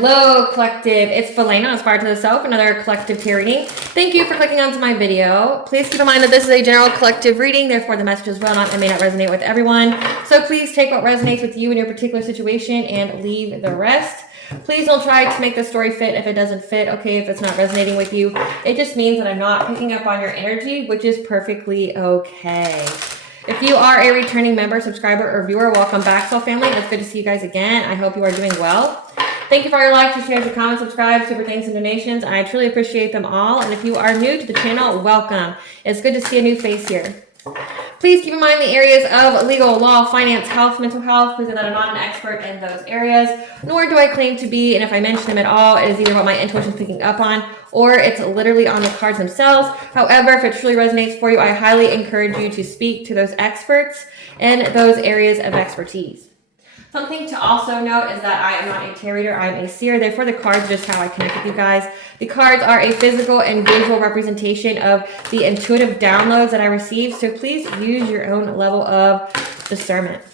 Hello, collective. It's Felena, Aspire to the Self, another collective tarot reading. Thank you for clicking onto my video. Please keep in mind that this is a general collective reading, therefore the messages will not and may not resonate with everyone. So please take what resonates with you in your particular situation and leave the rest. Please don't try to make the story fit if it doesn't fit, okay, if it's not resonating with you. It just means that I'm not picking up on your energy, which is perfectly okay. If you are a returning member, subscriber, or viewer, welcome back, Soul Family. It's good to see you guys again. I hope you are doing well. Thank you for your likes, your shares, your comments, subscribe, super thanks, and donations. I truly appreciate them all. And if you are new to the channel, welcome. It's good to see a new face here. Please keep in mind the areas of legal, law, finance, health, mental health. Please know that I'm not an expert in those areas, nor do I claim to be. And if I mention them at all, it is either what my intuition is picking up on, or it's literally on the cards themselves. However, if it truly resonates for you, I highly encourage you to speak to those experts in those areas of expertise. Something to also note is that I am not a tarot reader, I am a seer. Therefore, the cards are just how I connect with you guys. The cards are a physical and visual representation of the intuitive downloads that I receive. So please use your own level of discernment.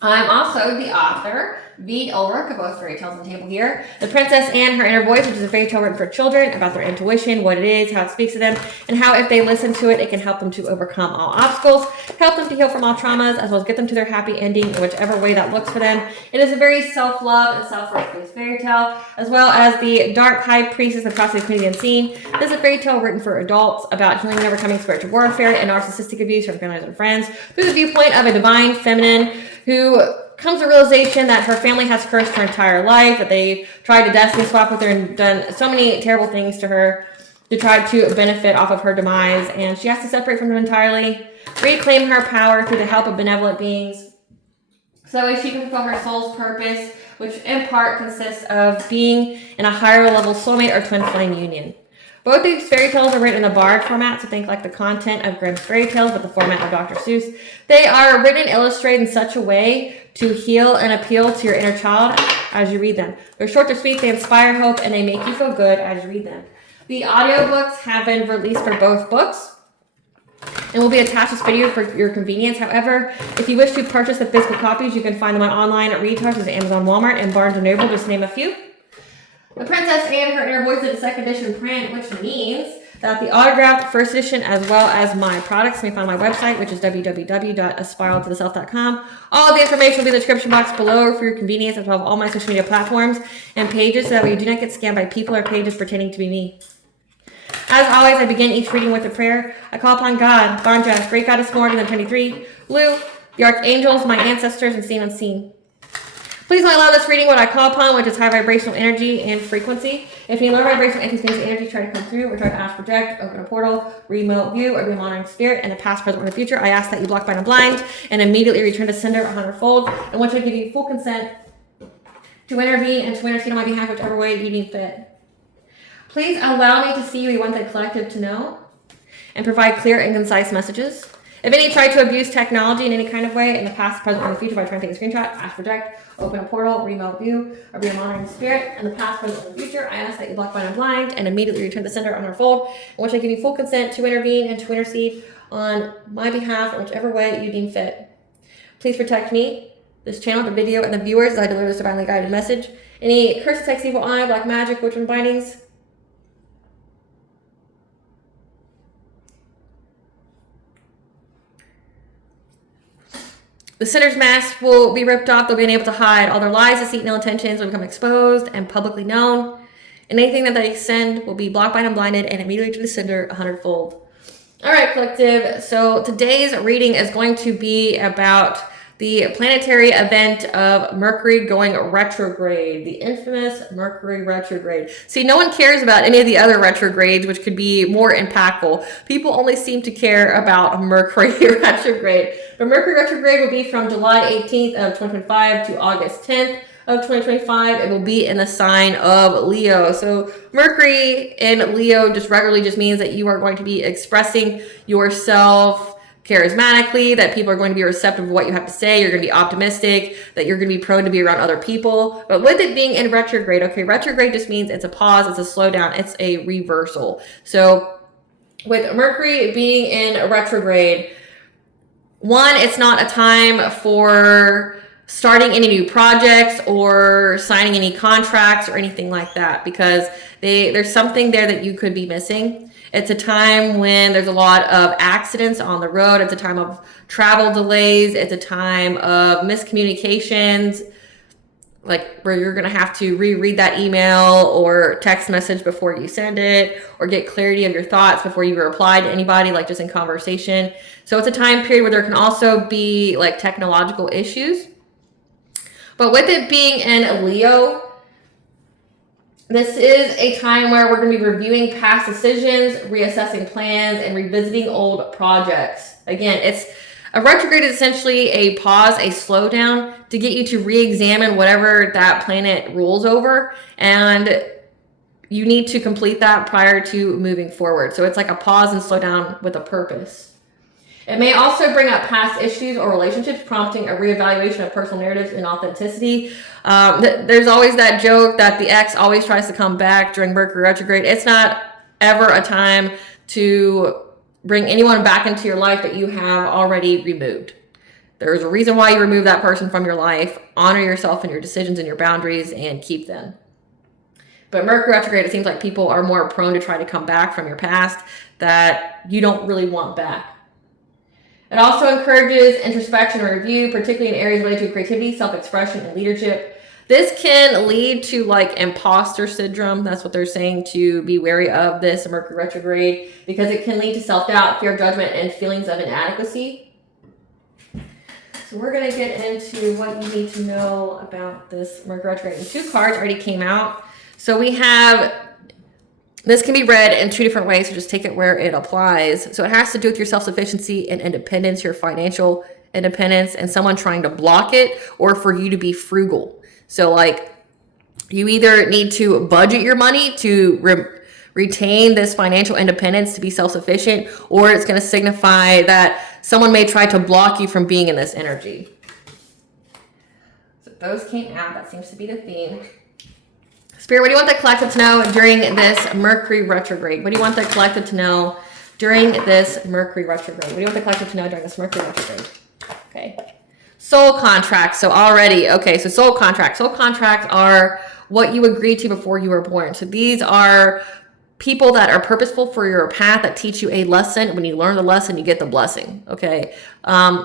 I'm also the author, the Ulrich of both fairy tales on the table here. The Princess and Her Inner Voice, which is a fairy tale written for children about their intuition, what it is, how it speaks to them, and how if they listen to it, it can help them to overcome all obstacles, help them to heal from all traumas, as well as get them to their happy ending in whichever way that looks for them. It is a very self-love and self-worth-based fairy tale, as well as the Dark High Priestess of Crossing the Community Unseen. This is a fairy tale written for adults about healing and overcoming spiritual warfare and narcissistic abuse from families and friends through the viewpoint of a divine feminine who comes to the realization that her family has cursed her entire life, that they tried to destiny swap with her and done so many terrible things to her to try to benefit off of her demise, and she has to separate from them entirely, reclaim her power through the help of benevolent beings, so she can fulfill her soul's purpose, which in part consists of being in a higher level soulmate or twin flame union. Both these fairy tales are written in the Bard format, so think like the content of Grimm's fairy tales, but the format of Dr. Seuss. They are written and illustrated in such a way to heal and appeal to your inner child as you read them. They're short, they're sweet, they inspire hope, and they make you feel good as you read them. The audiobooks have been released for both books and will be attached to this video for your convenience. However, if you wish to purchase the physical copies, you can find them on online at retailers such as Amazon, Walmart, and Barnes & Noble, just to name a few. The Princess and Her Inner Voice is a second edition print, which means that the autographed first edition, as well as my products, may find on my website, which is www.aspiraltotheself.com. All of the information will be in the description box below for your convenience, as well as all my social media platforms and pages, so that way you do not get scammed by people or pages pretending to be me. As always, I begin each reading with a prayer. I call upon God, Barnja, Great Goddess Morgan, the 23, Lou, the Archangels, my ancestors, and seen unseen. Please don't allow this reading what I call upon, which is high vibrational energy and frequency. If any low vibrational anti-space energy try to come through or try to astral project, open a portal, remote view, or be a monitoring spirit in the past, present, or the future, I ask that you block, bind, and blind and immediately return to sender 100-fold. And once I give you full consent to intervene and to intercede on my behalf, whichever way you deem fit. Please allow me to see you want the collective to know and provide clear and concise messages. If any try to abuse technology in any kind of way in the past, present, or the future by trying to take a screenshot, astral project, open a portal, remote view, or be a monitoring spirit in the past, present, or the future, I ask that you block, bind, and blind and immediately return to sender on our fold, in which I give you full consent to intervene and to intercede on my behalf in whichever way you deem fit. Please protect me, this channel, the video, and the viewers as I deliver this divinely guided message. Any curses, sex, evil eye, black magic, witch bindings, the sinner's mask will be ripped off. They'll be unable to hide. All their lies, deceit, and ill intentions will become exposed and publicly known. And anything that they send will be blocked, bind, and blinded and immediately to the sender 100-fold. All right, collective. So today's reading is going to be about the planetary event of Mercury going retrograde, the infamous Mercury retrograde. See, no one cares about any of the other retrogrades, which could be more impactful. People only seem to care about Mercury retrograde. But Mercury retrograde will be from July 18th of 2025 to August 10th of 2025. It will be in the sign of Leo. So Mercury in Leo just regularly just means that you are going to be expressing yourself charismatically, that people are going to be receptive of what you have to say, you're going to be optimistic, that you're going to be prone to be around other people. But with it being in retrograde, okay, retrograde just means it's a pause, it's a slowdown, it's a reversal. So with Mercury being in retrograde, one, it's not a time for starting any new projects or signing any contracts or anything like that, because there's something there that you could be missing. It's a time when there's a lot of accidents on the road. It's a time of travel delays. It's a time of miscommunications, like where you're going to have to reread that email or text message before you send it, or get clarity of your thoughts before you reply to anybody, like just in conversation. So it's a time period where there can also be like technological issues. But with it being in Leo, this is a time where we're going to be reviewing past decisions, reassessing plans, and revisiting old projects. Again, it's a retrograde is essentially a pause, a slowdown to get you to re-examine whatever that planet rules over, and you need to complete that prior to moving forward. So it's like a pause and slow down with a purpose. It may also bring up past issues or relationships, prompting a reevaluation of personal narratives and authenticity. There's always that joke that the ex always tries to come back during Mercury retrograde. It's not ever a time to bring anyone back into your life that you have already removed. There's a reason why you remove that person from your life. Honor yourself and your decisions and your boundaries and keep them. But Mercury retrograde, it seems like people are more prone to try to come back from your past that you don't really want back. It also encourages introspection and review, particularly in areas related to creativity, self-expression, and leadership. This can lead to like imposter syndrome. That's what they're saying, to be wary of this Mercury retrograde, because it can lead to self-doubt, fear of judgment, and feelings of inadequacy. So we're going to get into what you need to know about this Mercury retrograde. And 2 cards already came out. So we have, this can be read in 2 different ways, so just take it where it applies. So it has to do with your self-sufficiency and independence, your financial independence, and someone trying to block it, or for you to be frugal. So like you either need to budget your money to retain this financial independence, to be self-sufficient, or it's going to signify that someone may try to block you from being in this energy. So those came out. That seems to be the theme. Spirit, what do you want the collective to know during this Mercury retrograde? What do you want the collective to know during this Mercury retrograde? What do you want the collective to know during this Mercury retrograde? Okay. Soul contracts. So already, okay, so soul contracts. Soul contracts are what you agreed to before you were born. So these are people that are purposeful for your path, that teach you a lesson. When you learn the lesson, you get the blessing. Okay.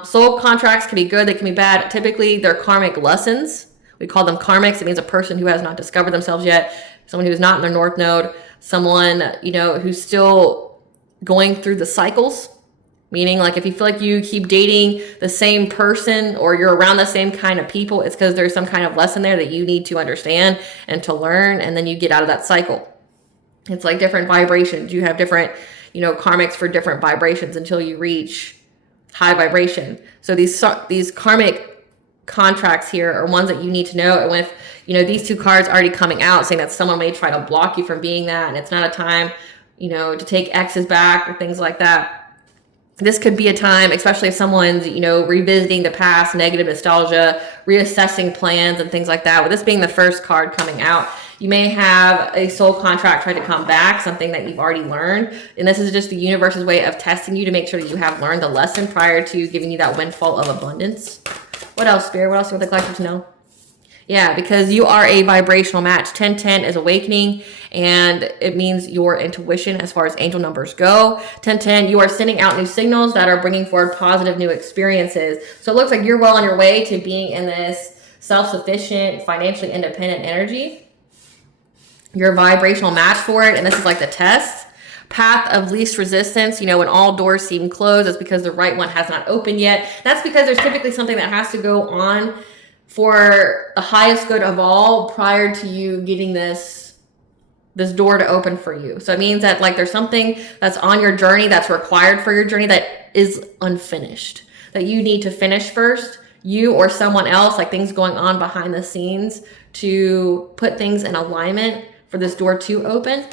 Soul contracts can be good. They can be bad. Typically, they're karmic lessons. We call them karmics. It means a person who has not discovered themselves yet, someone who is not in their north node, someone, who's still going through the cycles. Meaning, like, if you feel like you keep dating the same person or you're around the same kind of people, it's because there's some kind of lesson there that you need to understand and to learn, and then you get out of that cycle. It's like different vibrations. You have different, karmics for different vibrations until you reach high vibration. So these karmic contracts here are ones that you need to know. And with these 2 cards already coming out saying that someone may try to block you from being that, and it's not a time to take exes back or things like that. This could be a time, especially if someone's revisiting the past, negative nostalgia, reassessing plans and things like that. With this being the first card coming out, you may have a soul contract try to come back, something that you've already learned. And this is just the universe's way of testing you to make sure that you have learned the lesson prior to giving you that windfall of abundance. What else, Spirit? What else do you want the collective to know? Yeah, because you are a vibrational match. 1010 is awakening, and it means your intuition as far as angel numbers go. 1010, you are sending out new signals that are bringing forward positive new experiences. So it looks like you're well on your way to being in this self-sufficient, financially independent energy. You're a vibrational match for it, and this is like the test. Path of least resistance, when all doors seem closed, it's because the right one has not opened yet. That's because there's typically something that has to go on for the highest good of all prior to you getting this door to open for you. So it means that like there's something that's on your journey that's required for your journey that is unfinished, that you need to finish first, you or someone else, like things going on behind the scenes to put things in alignment for this door to open.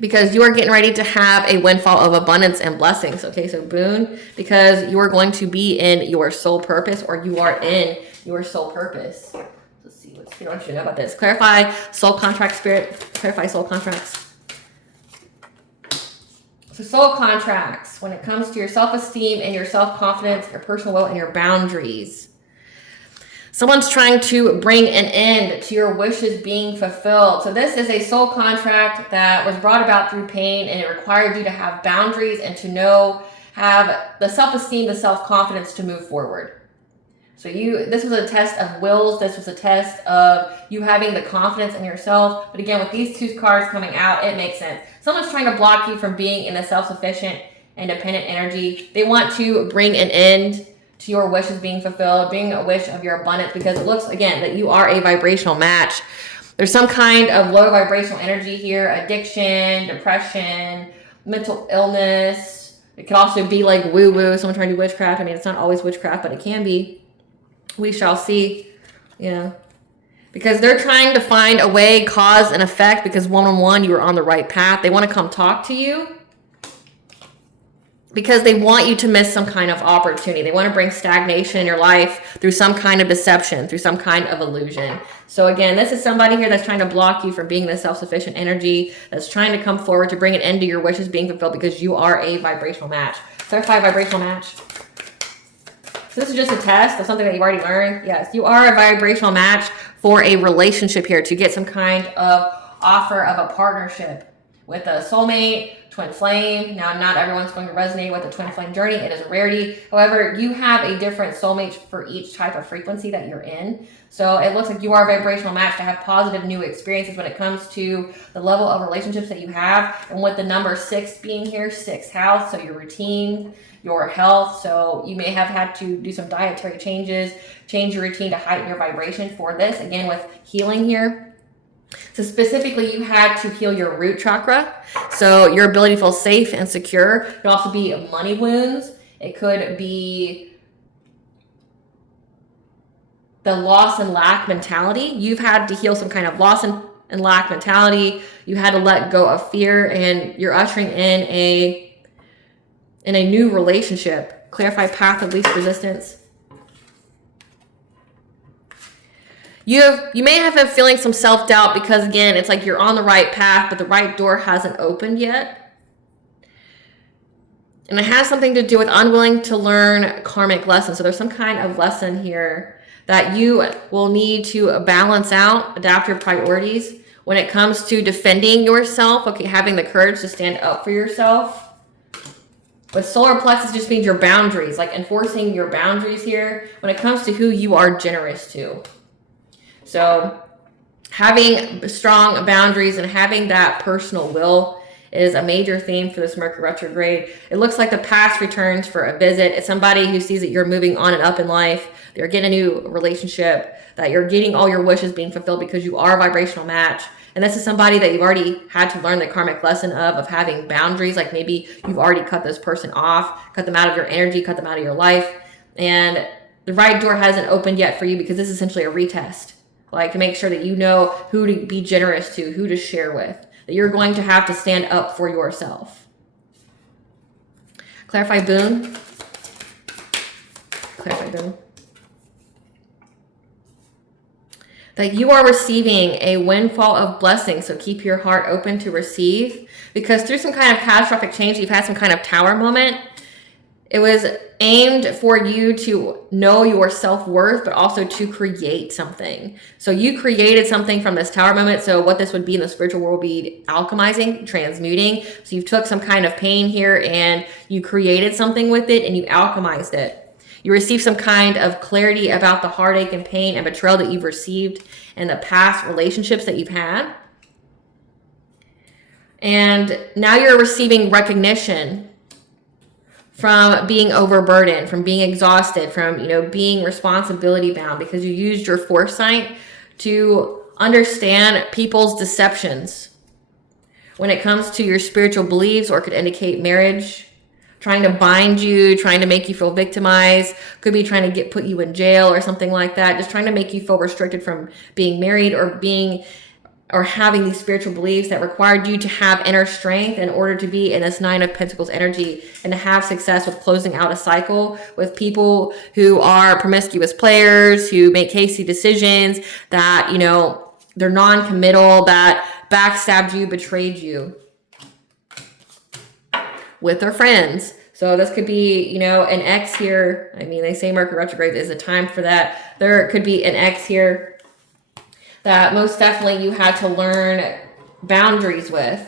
Because you are getting ready to have a windfall of abundance and blessings. Okay, so boon, because you are going to be in your soul purpose, or you are in your soul purpose. Let's see what you want you to know about this. Clarify soul contract, Spirit. Clarify soul contracts. So soul contracts, when it comes to your self-esteem and your self-confidence, your personal will, and your boundaries. Someone's trying to bring an end to your wishes being fulfilled. So this is a soul contract that was brought about through pain, and it required you to have boundaries and to have the self-esteem, the self-confidence to move forward. So this was a test of wills. This was a test of you having the confidence in yourself. But again, with these two cards coming out, it makes sense. Someone's trying to block you from being in a self-sufficient, independent energy. They want to bring an end to your wishes being fulfilled, being a wish of your abundance, because it looks, again, that you are a vibrational match. There's some kind of low vibrational energy here, addiction, depression, mental illness. It could also be like woo-woo, someone trying to do witchcraft. I mean, it's not always witchcraft, but it can be. We shall see, because they're trying to find a way, cause and effect, because one-on-one, you are on the right path. They want to come talk to you because they want you to miss some kind of opportunity. They want to bring stagnation in your life through some kind of deception, through some kind of illusion. So again, this is somebody here that's trying to block you from being this self-sufficient energy, that's trying to come forward to bring an end to your wishes being fulfilled, because you are a vibrational match. Clarify vibrational match. So this is just a test of something that you've already learned. Yes, you are a vibrational match for a relationship here, to get some kind of offer of a partnership with a soulmate, twin flame. Now, not everyone's going to resonate with the twin flame journey. It is a rarity. However, you have a different soulmate for each type of frequency that you're in. So it looks like you are a vibrational match to have positive new experiences when it comes to the level of relationships that you have. And with the number 6 being here, 6th house, so your routine, your health. So you may have had to do some dietary changes, change your routine to heighten your vibration for this. Again, with healing here. So specifically, you had to heal your root chakra. So your ability to feel safe and secure. It could also be money wounds. It could be the loss and lack mentality. You've had to heal some kind of loss and lack mentality. You had to let go of fear, and you're ushering in a new relationship. Clarify path of least resistance. You may have been feeling some self-doubt because, again, it's like you're on the right path, but the right door hasn't opened yet. And it has something to do with unwilling to learn karmic lessons. So there's some kind of lesson here that you will need to balance out, adapt your priorities when it comes to defending yourself, okay, having the courage to stand up for yourself. With solar plexus just means your boundaries, like enforcing your boundaries here when it comes to who you are generous to. So having strong boundaries and having that personal will is a major theme for this Mercury retrograde. It looks like the past returns for a visit. It's somebody who sees that you're moving on and up in life. They're getting a new relationship, that you're getting all your wishes being fulfilled because you are a vibrational match. And this is somebody that you've already had to learn the karmic lesson of having boundaries. Like maybe you've already cut this person off, cut them out of your energy, cut them out of your life. And the right door hasn't opened yet for you because this is essentially a retest. Like to make sure that you know who to be generous to, who to share with, that you're going to have to stand up for yourself. Clarify boon. Clarify boon. That you are receiving a windfall of blessings, so keep your heart open to receive. Because through some kind of catastrophic change, you've had some kind of tower moment. It was aimed for you to know your self-worth, but also to create something. So you created something from this tower moment. So what this would be in the spiritual world would be alchemizing, transmuting. So you took some kind of pain here and you created something with it and you alchemized it. You received some kind of clarity about the heartache and pain and betrayal that you've received in the past relationships that you've had. And now you're receiving recognition from being overburdened, from being exhausted, from, being responsibility bound, because you used your foresight to understand people's deceptions when it comes to your spiritual beliefs, or it could indicate marriage, trying to bind you, trying to make you feel victimized, could be trying to put you in jail or something like that, just trying to make you feel restricted from being married or having these spiritual beliefs that required you to have inner strength in order to be in this 9 of Pentacles energy and to have success with closing out a cycle with people who are promiscuous players, who make hasty decisions, that, they're non-committal, that backstabbed you, betrayed you with their friends. So this could be, you know, an ex here. I mean, they say Mercury retrograde is a time for that. There could be an ex here that most definitely you had to learn boundaries with.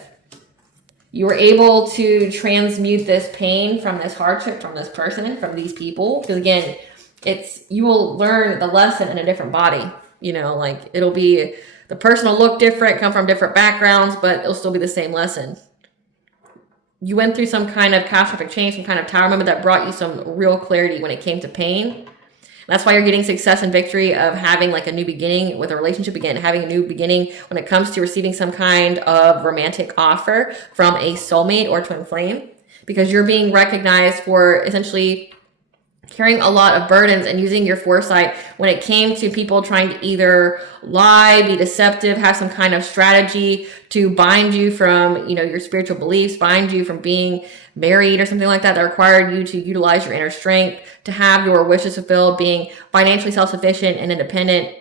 You were able to transmute this pain from this hardship, from this person, from these people. Because again, you will learn the lesson in a different body. You know, like it'll be, the person will look different, come from different backgrounds, but it'll still be the same lesson. You went through some kind of catastrophic change, some kind of tower moment that brought you some real clarity when it came to pain. That's why you're getting success and victory of having like a new beginning with a relationship, again, having a new beginning when it comes to receiving some kind of romantic offer from a soulmate or twin flame, because you're being recognized for essentially carrying a lot of burdens and using your foresight when it came to people trying to either lie, be deceptive, have some kind of strategy to bind you from, you know, your spiritual beliefs, bind you from being married or something like that required you to utilize your inner strength to have your wishes fulfilled, being financially self-sufficient and independent,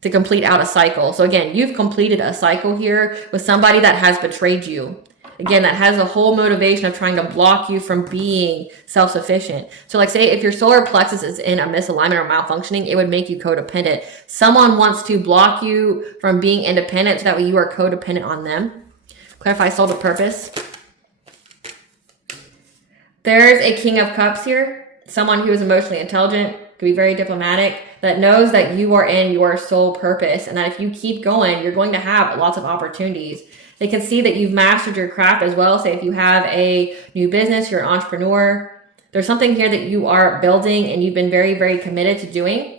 to complete out a cycle. So again, you've completed a cycle here with somebody that has betrayed you. Again, that has a whole motivation of trying to block you from being self-sufficient. So like say if your solar plexus is in a misalignment or malfunctioning, it would make you codependent. Someone wants to block you from being independent so that way you are codependent on them. Clarify soul to purpose. There's a King of Cups here. Someone who is emotionally intelligent, could be very diplomatic, that knows that you are in your soul purpose and that if you keep going, you're going to have lots of opportunities. They can see that you've mastered your craft as well. Say if you have a new business, you're an entrepreneur, there's something here that you are building and you've been very, very committed to doing.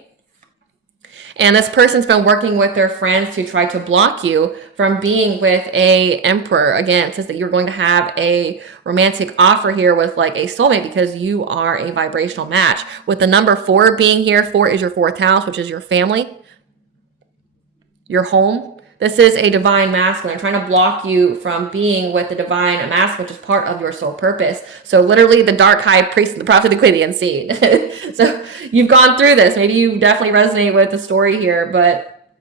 And this person's been working with their friends to try to block you from being with a emperor. Again, it says that you're going to have a romantic offer here with like a soulmate because you are a vibrational match. With the number 4 being here, 4 is your 4th house, which is your family, your home. This is a divine masculine trying to block you from being with the divine masculine, which is part of your soul purpose. So literally the dark high priest, the prophet of the queen, the unseen. So you've gone through this. Maybe you definitely resonate with the story here, but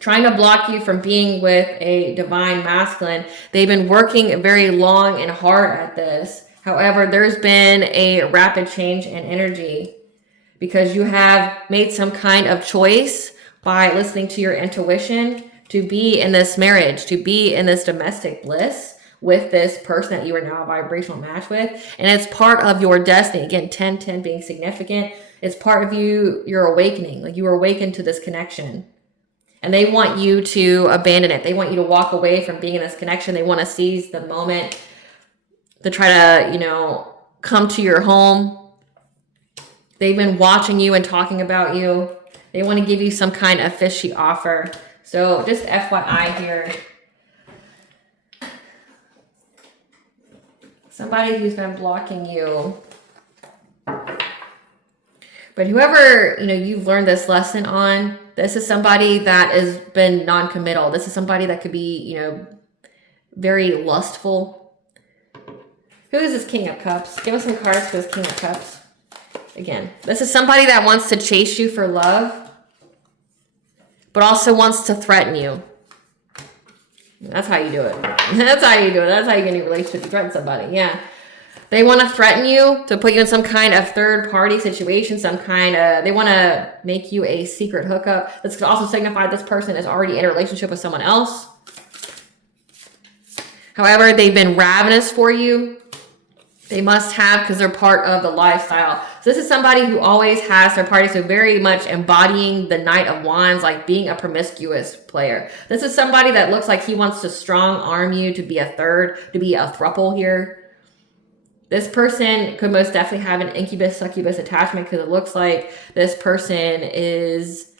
trying to block you from being with a divine masculine. They've been working very long and hard at this. However, there's been a rapid change in energy because you have made some kind of choice by listening to your intuition to be in this marriage, to be in this domestic bliss with this person that you are now a vibrational match with. And it's part of your destiny. Again, 10-10 being significant. It's part of your awakening. Like you were awakened to this connection. And they want you to abandon it. They want you to walk away from being in this connection. They want to seize the moment to try to, you know, come to your home. They've been watching you and talking about you. They want to give you some kind of fishy offer. So just FYI here, somebody who's been blocking you, but whoever, you know, you've learned this lesson on, this is somebody that has been non-committal. This is somebody that could be, you know, very lustful. Who is this King of Cups? Give us some cards for this King of Cups. Again, this is somebody that wants to chase you for love, but also wants to threaten you. That's how you do it. That's how you do it. That's how you get in a relationship. You threaten somebody. Yeah. They want to threaten you to put you in some kind of third party situation, they want to make you a secret hookup. This could also signify this person is already in a relationship with someone else. However, they've been ravenous for you. They must have, because they're part of the lifestyle. So this is somebody who always has their party, so very much embodying the Knight of Wands, like being a promiscuous player. This is somebody that looks like he wants to strong arm you to be a third, to be a throuple here. This person could most definitely have an incubus succubus attachment because it looks like this person is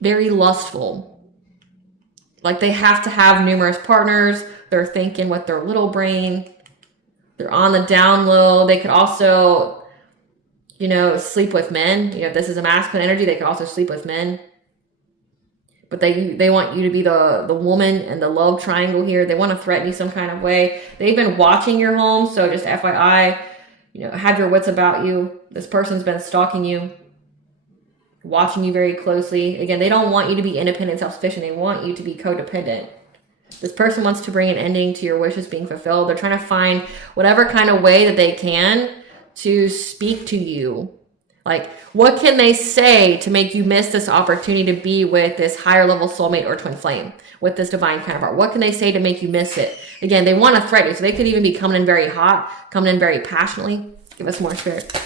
very lustful. Like they have to have numerous partners. They're thinking with their little brain. They're on the down low. They could also, you know, sleep with men. You know, if this is a masculine energy, they could also sleep with men. But they want you to be the woman and the love triangle here. They want to threaten you some kind of way. They've been watching your home. So just FYI, you know, have your wits about you. This person's been stalking you, watching you very closely. Again, they don't want you to be independent, self-sufficient. They want you to be codependent. This person wants to bring an ending to your wishes being fulfilled. They're trying to find whatever kind of way that they can to speak to you. Like, what can they say to make you miss this opportunity to be with this higher level soulmate or twin flame, with this divine counterpart? What can they say to make you miss it? Again, they want to threaten you. So they could even be coming in very hot, coming in very passionately. Give us more, Spirit.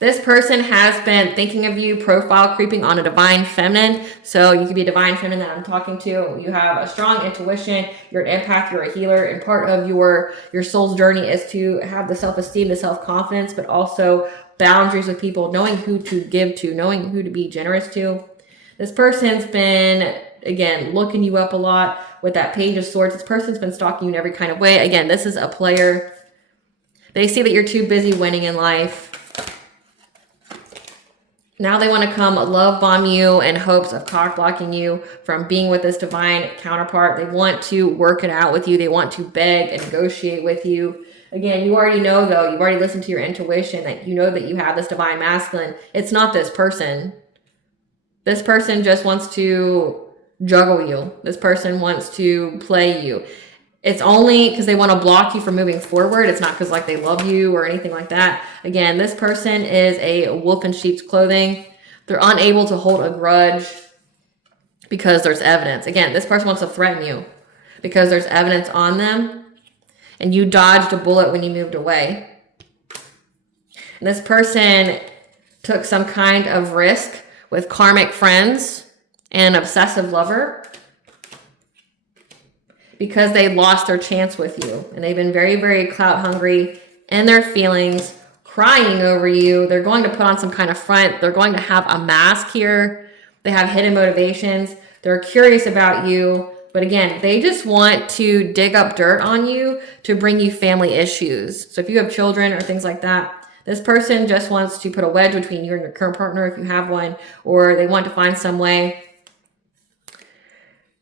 This person has been thinking of you, profile creeping on a divine feminine. So you could be a divine feminine that I'm talking to. You have a strong intuition. You're an empath. You're a healer. And part of your soul's journey is to have the self-esteem, the self-confidence, but also boundaries with people, knowing who to give to, knowing who to be generous to. This person's been, again, looking you up a lot with that Page of Swords. This person's been stalking you in every kind of way. Again, this is a player. They see that you're too busy winning in life. Now they want to come love bomb you in hopes of cock blocking you from being with this divine counterpart. They want to work it out with you. They want to beg and negotiate with you. Again, you already know, though, you've already listened to your intuition that you know that you have this divine masculine. It's not this person. This person just wants to juggle you. This person wants to play you. It's only because they want to block you from moving forward. It's not because like they love you or anything like that. Again, this person is a wolf in sheep's clothing. They're unable to hold a grudge because there's evidence. Again, this person wants to threaten you because there's evidence on them and you dodged a bullet when you moved away. And this person took some kind of risk with karmic friends and an obsessive lover because they lost their chance with you. And they've been very, very clout hungry in their feelings, crying over you. They're going to put on some kind of front. They're going to have a mask here. They have hidden motivations. They're curious about you. But again, they just want to dig up dirt on you to bring you family issues. So if you have children or things like that, this person just wants to put a wedge between you and your current partner if you have one, or they want to find some way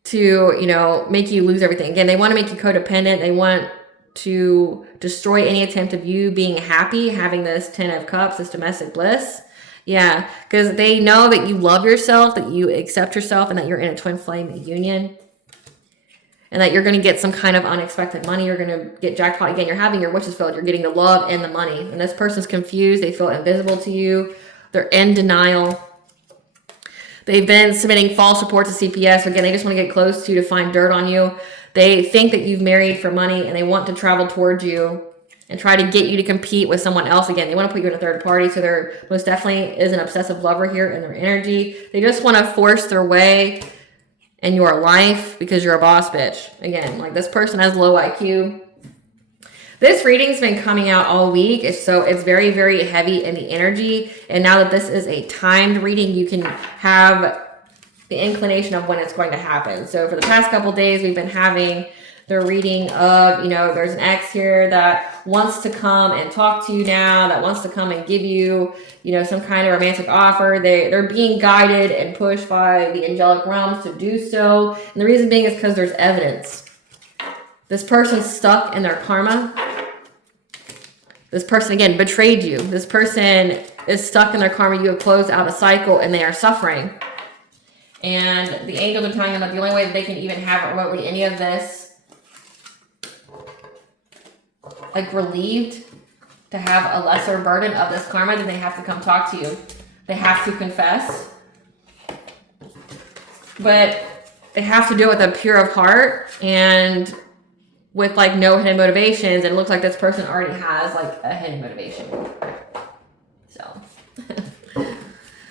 to, you know, make you lose everything. Again, they want to make you codependent. They want to destroy any attempt of you being happy, having this 10 of cups, this domestic bliss. Yeah, because they know that you love yourself, that you accept yourself, and that you're in a twin flame union. And that you're going to get some kind of unexpected money. You're going to get jackpot. Again, you're having your wishes filled. You're getting the love and the money. And this person's confused. They feel invisible to you. They're in denial. They've been submitting false reports to CPS. Again, they just want to get close to find dirt on you. They think that you've married for money and they want to travel towards you and try to get you to compete with someone else. Again, they want to put you in a third party. So there most definitely is an obsessive lover here in their energy. They just want to force their way in your life because you're a boss bitch. Again, like this person has low IQ. This reading's been coming out all week, so it's very, very heavy in the energy. And now that this is a timed reading, you can have the inclination of when it's going to happen. So for the past couple days, we've been having the reading of, you know, there's an ex here that wants to come and talk to you now, that wants to come and give you, you know, some kind of romantic offer. They're being guided and pushed by the angelic realms to do so. And the reason being is because there's evidence. This person's stuck in their karma. This person, again, betrayed you. This person is stuck in their karma. You have closed out a cycle and they are suffering. And the angels are telling them that the only way that they can even have remotely any of this, like relieved, to have a lesser burden of this karma, then they have to come talk to you. They have to confess. But they have to do it with a pure of heart and with like no hidden motivations. And it looks like this person already has like a hidden motivation. So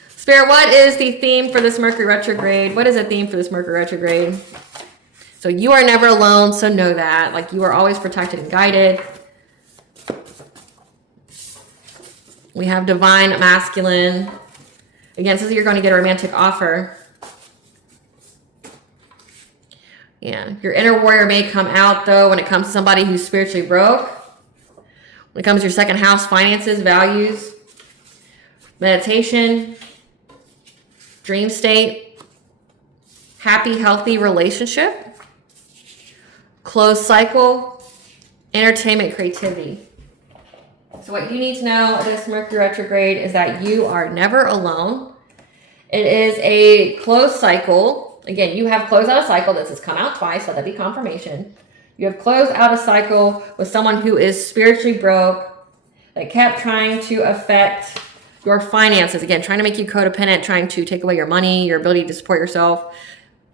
Spirit, what is the theme for this Mercury retrograde? What is the theme for this Mercury retrograde? So you are never alone, so know that. Like you are always protected and guided. We have divine masculine. Again, this is you're going to get a romantic offer. Yeah, your inner warrior may come out, though, when it comes to somebody who's spiritually broke. When it comes to your second house, finances, values, meditation, dream state, happy, healthy relationship, closed cycle, entertainment, creativity. So what you need to know this Mercury retrograde is that you are never alone. It is a closed cycle. again, you have closed out a cycle. This has come out twice, so that'd be confirmation. You have closed out a cycle with someone who is spiritually broke, that kept trying to affect your finances. Again, trying to make you codependent, trying to take away your money, your ability to support yourself,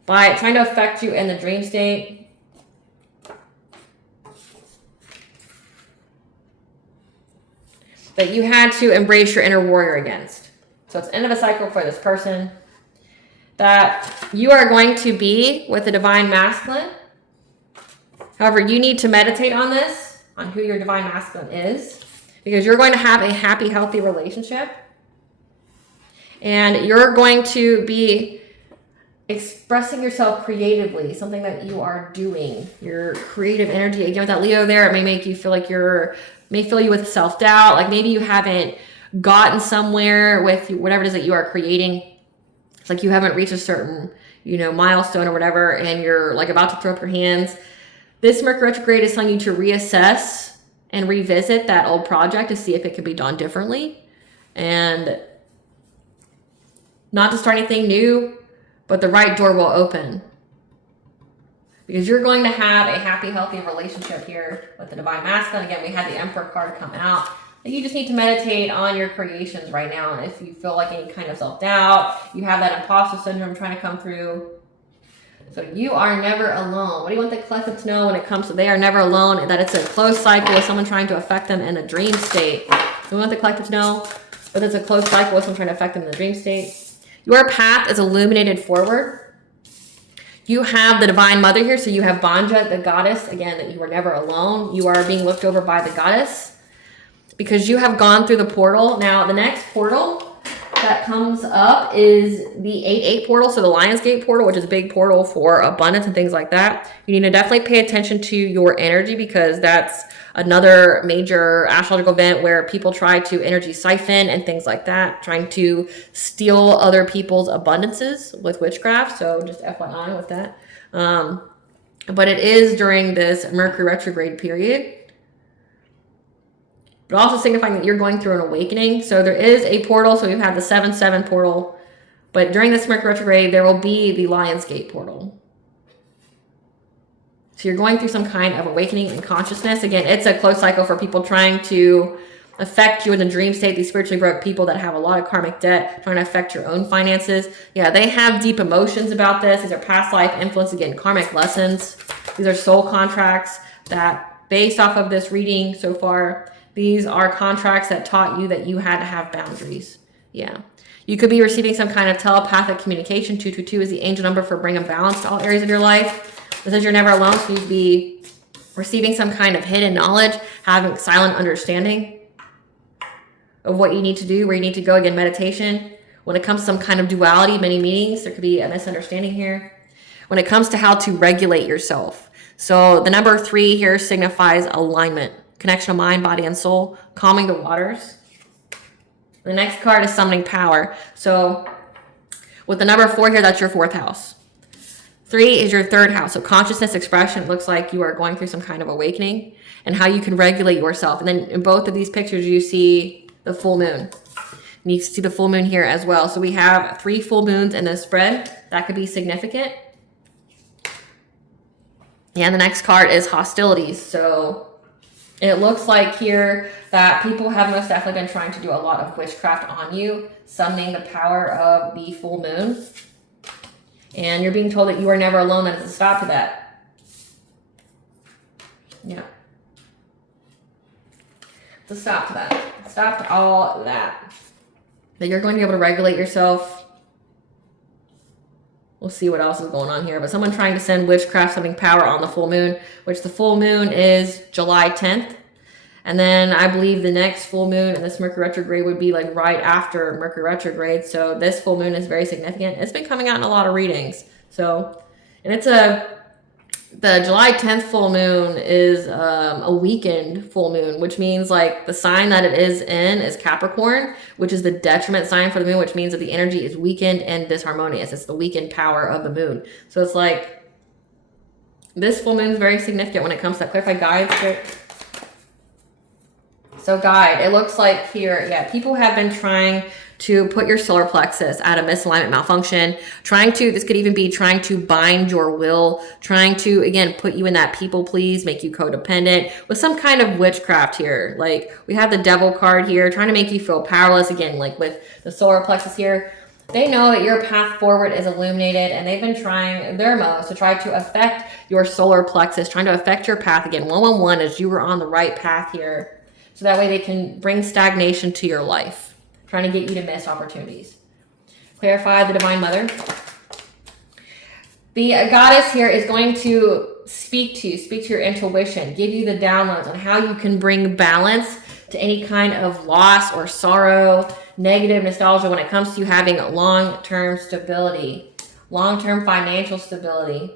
by trying to affect you in the dream state. That you had to embrace your inner warrior against. So it's the end of a cycle for this person. That you are going to be with the divine masculine. However, you need to meditate on this, on who your divine masculine is, because you're going to have a happy, healthy relationship. And you're going to be expressing yourself creatively, something that you are doing. Your creative energy, again, with that Leo there, it may make you feel like may fill you with self-doubt. Like maybe you haven't gotten somewhere with whatever it is that you are creating. It's like you haven't reached a certain, milestone or whatever, and you're like about to throw up your hands. This Mercury retrograde is telling you to reassess and revisit that old project to see if it could be done differently, and not to start anything new, but the right door will open, because you're going to have a happy, healthy relationship here with the divine masculine. Again, we had the Emperor card come out. You just need to meditate on your creations right now. And if you feel like any kind of self-doubt, you have that imposter syndrome trying to come through. So you are never alone. What do you want the collective to know when it comes to they are never alone, and that it's a closed cycle with someone trying to affect them in a dream state? We want the collective to know that it's a closed cycle with someone trying to affect them in the dream state. Your path is illuminated forward. You have the divine mother here. So you have Banja, the goddess. Again, that you were never alone. You are being looked over by the goddess, because you have gone through the portal. Now, the next portal that comes up is the 8-8 portal. So the Lionsgate portal, which is a big portal for abundance and things like that. You need to definitely pay attention to your energy, because that's another major astrological event where people try to energy siphon and things like that, trying to steal other people's abundances with witchcraft. So just FYI with that. But it is during this Mercury retrograde period, but also signifying that you're going through an awakening. So there is a portal. So we've had the 7-7 portal, but during this Mercury retrograde, there will be the Lionsgate portal. So you're going through some kind of awakening in consciousness. Again, it's a close cycle for people trying to affect you in the dream state. These spiritually broke people that have a lot of karmic debt, trying to affect your own finances. Yeah, they have deep emotions about this. These are past life influence. Again, karmic lessons. These are soul contracts that, based off of this reading so far, these are contracts that taught you that you had to have boundaries. Yeah. You could be receiving some kind of telepathic communication. 222 is the angel number for bringing balance to all areas of your life. It says you're never alone, so you'd be receiving some kind of hidden knowledge, having silent understanding of what you need to do, where you need to go. Again, meditation. When it comes to some kind of duality, many meanings, there could be a misunderstanding here. When it comes to how to regulate yourself. So the number 3 here signifies alignment. Connection of mind, body, and soul, calming the waters. The next card is summoning power. So with the number 4 here, that's your 4th house. 3 is your 3rd house. So consciousness expression. It looks like you are going through some kind of awakening and how you can regulate yourself. And then in both of these pictures, you see the full moon. And you see the full moon here as well. So we have 3 full moons in this spread. That could be significant. And the next card is hostilities. So it looks like here that people have most definitely been trying to do a lot of witchcraft on you, summoning the power of the full moon. And you're being told that you are never alone. That is a stop to that. Yeah. It's a stop to that. Stop to all that. That you're going to be able to regulate yourself. We'll see what else is going on here. But someone trying to send witchcraft, sending power on the full moon, which the full moon is July 10th. And then I believe the next full moon in this Mercury retrograde would be like right after Mercury retrograde. So this full moon is very significant. It's been coming out in a lot of readings. So, and it's the July 10th full moon is a weakened full moon, which means like the sign that it is in is Capricorn, which is the detriment sign for the moon, which means that the energy is weakened and disharmonious. It's the weakened power of the moon. So it's like this full moon is very significant when it comes to that clarified guides. So guide, it looks like here, yeah, people have been trying to put your solar plexus at a misalignment malfunction, this could even be trying to bind your will, trying to, again, put you in that people please, make you codependent with some kind of witchcraft here. Like we have the devil card here, trying to make you feel powerless, again, like with the solar plexus here. They know that your path forward is illuminated, and they've been trying their most to try to affect your solar plexus, trying to affect your path. Again, 111 is you were on the right path here. So that way they can bring stagnation to your life, trying to get you to miss opportunities. Clarify the Divine Mother. The goddess here is going to speak to your intuition, give you the downloads on how you can bring balance to any kind of loss or sorrow, negative nostalgia when it comes to you having long-term stability, long-term financial stability,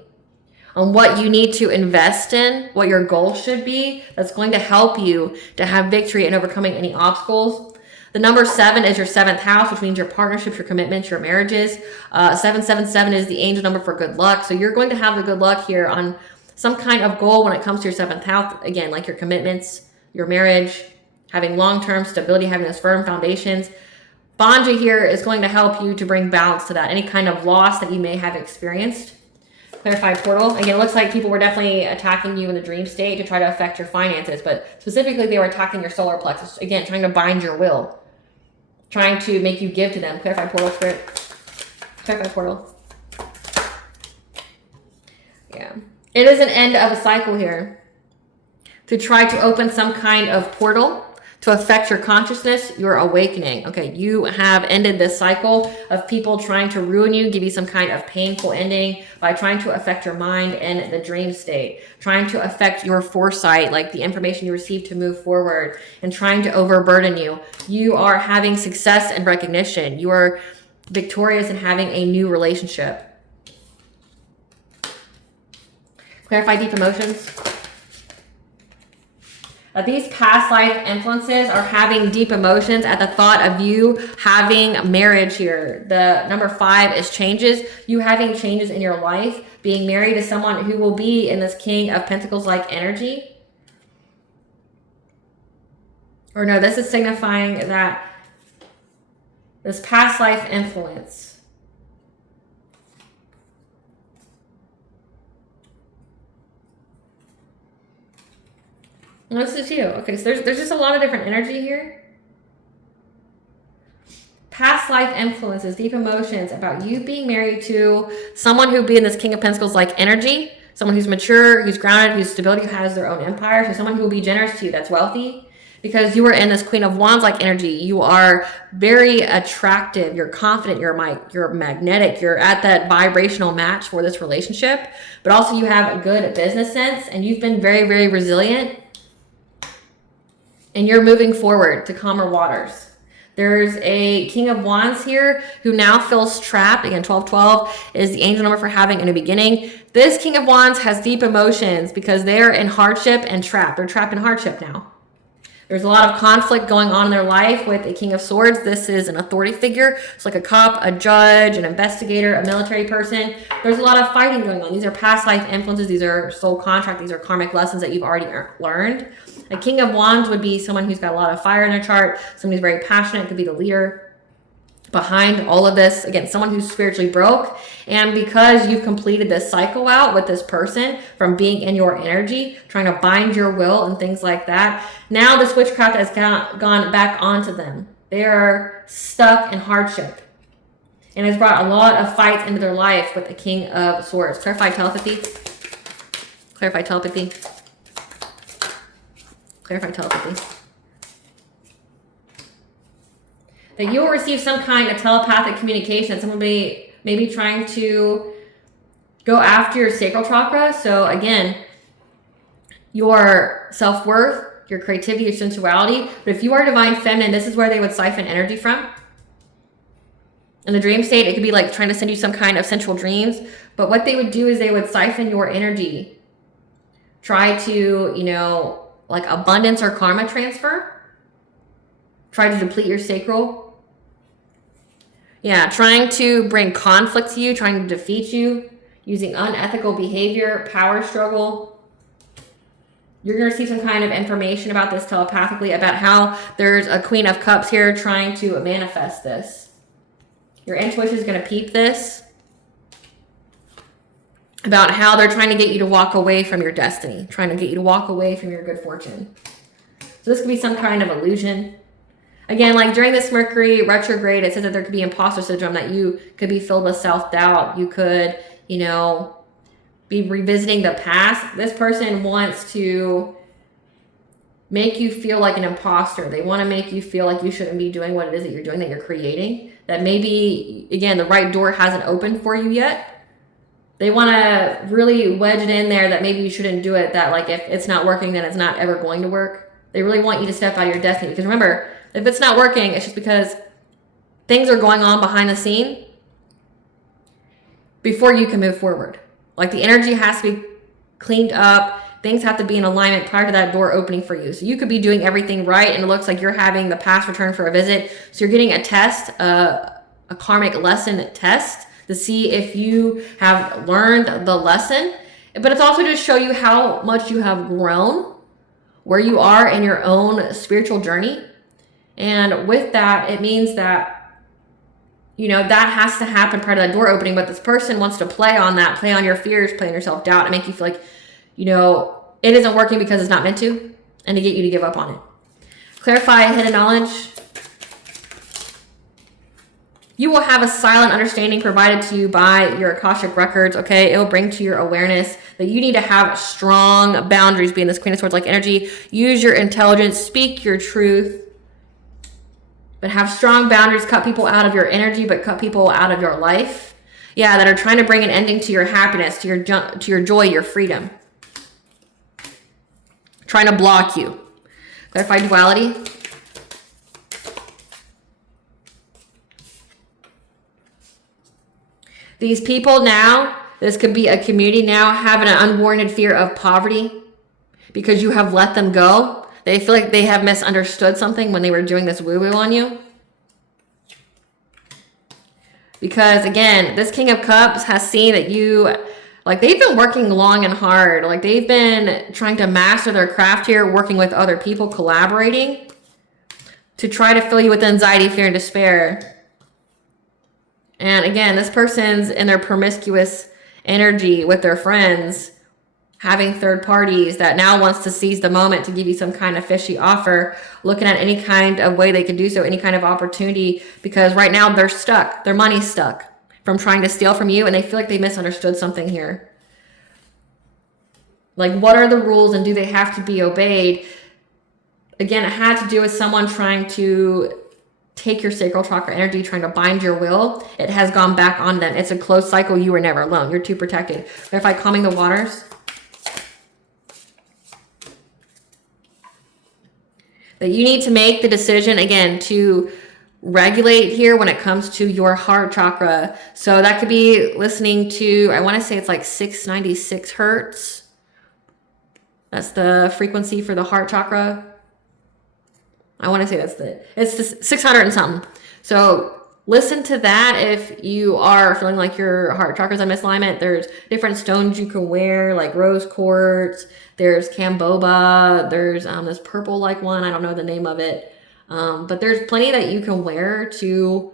on what you need to invest in, what your goal should be, that's going to help you to have victory in overcoming any obstacles. The number 7 is your 7th house, which means your partnerships, your commitments, your marriages. 777 is the angel number for good luck. So you're going to have the good luck here on some kind of goal when it comes to your 7th house. Again, like your commitments, your marriage, having long-term stability, having those firm foundations. Banja here is going to help you to bring balance to that. Any kind of loss that you may have experienced. Clarify portal. Again, it looks like people were definitely attacking you in the dream state to try to affect your finances, but specifically they were attacking your solar plexus. Again, trying to bind your will, trying to make you give to them. Clarify portal, spirit. Clarify portal. Yeah. It is an end of a cycle here. To try to open some kind of portal to affect your consciousness, your awakening. Okay, you have ended this cycle of people trying to ruin you, give you some kind of painful ending by trying to affect your mind in the dream state, trying to affect your foresight, like the information you receive to move forward, and trying to overburden you. You are having success and recognition. You are victorious in having a new relationship. Clarify deep emotions. These past life influences are having deep emotions at the thought of you having marriage here. The number 5 is changes. You having changes in your life, being married to someone who will be in this King of Pentacles-like energy. Or no, this is signifying that this past life influence. This is you. Okay, so there's just a lot of different energy here. Past life influences, deep emotions about you being married to someone who be in this King of Pentacles like energy, someone who's mature, who's grounded, whose stability, who has their own empire, so someone who will be generous to you, that's wealthy. Because you are in this Queen of Wands like energy. You are very attractive, you're confident, you're magnetic, you're at that vibrational match for this relationship, but also you have a good business sense and you've been very, very resilient. And you're moving forward to calmer waters. There's a King of Wands here who now feels trapped. Again, 1212 is the angel number for having a new beginning. This King of Wands has deep emotions because they are in hardship and trapped. They're trapped in hardship now. There's a lot of conflict going on in their life with a King of Swords. This is an authority figure. It's like a cop, a judge, an investigator, a military person. There's a lot of fighting going on. These are past life influences. These are soul contract. These are karmic lessons that you've already learned. A King of Wands would be someone who's got a lot of fire in their chart. Someone who's very passionate. Could be the leader behind all of this. Again, someone who's spiritually broke. And because you've completed this cycle out with this person from being in your energy, trying to bind your will and things like that, now this witchcraft has gone back onto them. They are stuck in hardship. And has brought a lot of fights into their life with the King of Swords. Clarify telepathy. Clarify telepathy. Clarify telepathy. That you will receive some kind of telepathic communication. Someone may be trying to go after your sacral chakra. So again, your self-worth, your creativity, your sensuality. But if you are divine feminine, this is where they would siphon energy from. In the dream state, it could be like trying to send you some kind of sensual dreams. But what they would do is they would siphon your energy. Try to, like abundance or karma transfer. Try to deplete your sacral. Yeah, trying to bring conflict to you, trying to defeat you, using unethical behavior, power struggle. you're going to receive some kind of information about this telepathically, about how there's a Queen of Cups here trying to manifest this. Your intuition is going to peep this, about how they're trying to get you to walk away from your destiny, trying to get you to walk away from your good fortune. So this could be some kind of illusion. Again, like during this Mercury retrograde, it says that there could be imposter syndrome, that you could be filled with self-doubt. You could, you know, be revisiting the past. This person wants to make you feel like an imposter. They want to make you feel like you shouldn't be doing what it is that you're doing, that you're creating. That maybe, again, the right door hasn't opened for you yet. They want to really wedge it in there that maybe you shouldn't do it, that like if it's not working, then it's not ever going to work. They really want you to step out of your destiny. Because remember, if it's not working, it's just because things are going on behind the scene before you can move forward. Like the energy has to be cleaned up. Things have to be in alignment prior to that door opening for you. So you could be doing everything right, and it looks like you're having the past return for a visit. So you're getting a test, a karmic lesson test, to see if you have learned the lesson. But it's also to show you how much you have grown, where you are in your own spiritual journey. And with that, it means that, you know, that has to happen prior to that door opening. But this person wants to play on that, play on your fears, play on your self-doubt, and make you feel like, you know, it isn't working because it's not meant to, and to get you to give up on it. Clarify hidden knowledge. You will have a silent understanding provided to you by your Akashic records, okay? It'll bring to your awareness that you need to have strong boundaries, being this Queen of Swords like energy. Use your intelligence, speak your truth, but have strong boundaries. Cut people out of your energy, but cut people out of your life. Yeah, that are trying to bring an ending to your happiness, to your joy, your freedom. Trying to block you. Clarify duality. These people now, this could be a community now, having an unwarranted fear of poverty because you have let them go. They feel like they have misunderstood something when they were doing this woo-woo on you. Because again, this King of Cups has seen that you, like they've been working long and hard. Like they've been trying to master their craft here, working with other people, collaborating to try to fill you with anxiety, fear, and despair. And again, this person's in their promiscuous energy with their friends, having third parties, that now wants to seize the moment to give you some kind of fishy offer, looking at any kind of way they could do so, any kind of opportunity, because right now they're stuck. Their money's stuck from trying to steal from you, and they feel like they misunderstood something here. Like, what are the rules and do they have to be obeyed? Again, it had to do with someone trying to take your sacral chakra energy, trying to bind your will. It has gone back on them. It's a closed cycle. You were never alone. You're too protected. Verify calming the waters. That you need to make the decision, again, to regulate here when it comes to your heart chakra. So that could be listening to, I want to say it's like 696 hertz. That's the frequency for the heart chakra. I want to say it's the 600 and something. So listen to that if you are feeling like your heart chakra's in misalignment. There's different stones you can wear, like rose quartz. There's camboba. There's this purple like one. I don't know the name of it. But there's plenty that you can wear to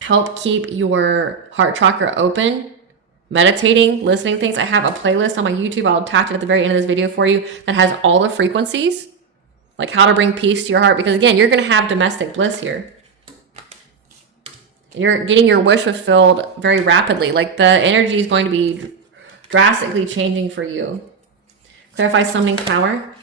help keep your heart chakra open. Meditating, listening to things. I have a playlist on my YouTube. I'll attach it at the very end of this video for you that has all the frequencies. Like how to bring peace to your heart. Because again, you're going to have domestic bliss here. You're getting your wish fulfilled very rapidly. Like the energy is going to be drastically changing for you. Clarify summoning power.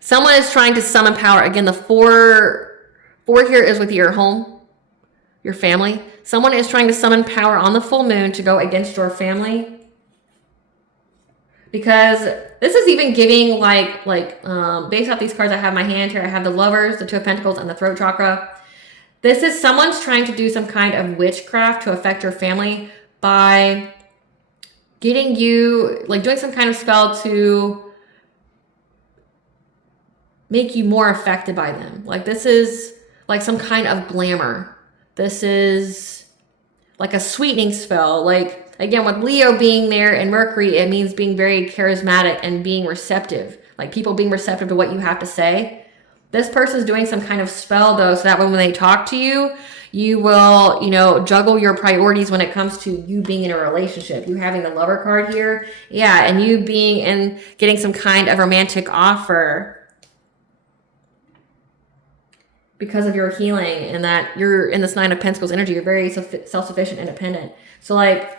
Someone is trying to summon power. Again, the four here is with your home, your family. Someone is trying to summon power on the full moon to go against your family. Because this is even giving based off these cards I have in my hand here, I have the Lovers, the Two of Pentacles, and the Throat Chakra. This is someone's trying to do some kind of witchcraft to affect your family by getting you, like doing some kind of spell to make you more affected by them. Like this is like some kind of glamour This is like a sweetening spell. Like, again, with Leo being there and Mercury, it means being very charismatic and being receptive. Like people being receptive to what you have to say. This person's doing some kind of spell though, so that when they talk to you, you will, you know, juggle your priorities when it comes to you being in a relationship. You having the Lover card here. Yeah, and you being and getting some kind of romantic offer because of your healing and that you're in this Nine of Pentacles energy. You're very self-sufficient, independent. So like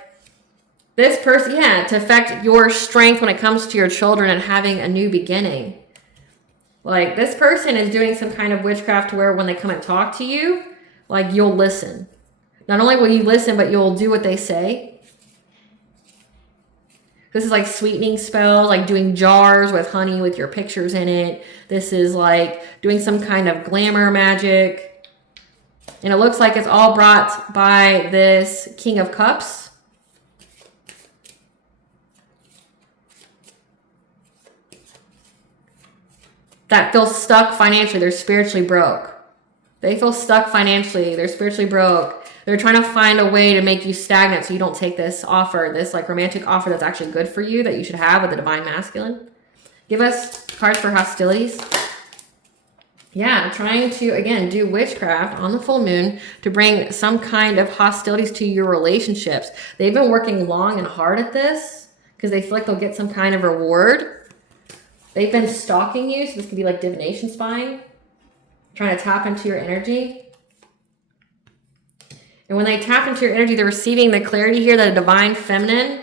this person, yeah, to affect your strength when it comes to your children and having a new beginning. Like this person is doing some kind of witchcraft to where when they come and talk to you, like you'll listen. Not only will you listen, but you'll do what they say. This is like sweetening spells, like doing jars with honey with your pictures in it. This is like doing some kind of glamour magic. And it looks like it's all brought by this King of Cups. That feels stuck financially. They're spiritually broke. They feel stuck financially. They're spiritually broke. They're trying to find a way to make you stagnant so you don't take this offer, this like romantic offer that's actually good for you that you should have with the Divine Masculine. Give us cards for hostilities. Yeah, trying to, again, do witchcraft on the full moon to bring some kind of hostilities to your relationships. They've been working long and hard at this because they feel like they'll get some kind of reward. They've been stalking you, so this could be like divination spying, trying to tap into your energy. And when they tap into your energy, they're receiving the clarity here that a divine feminine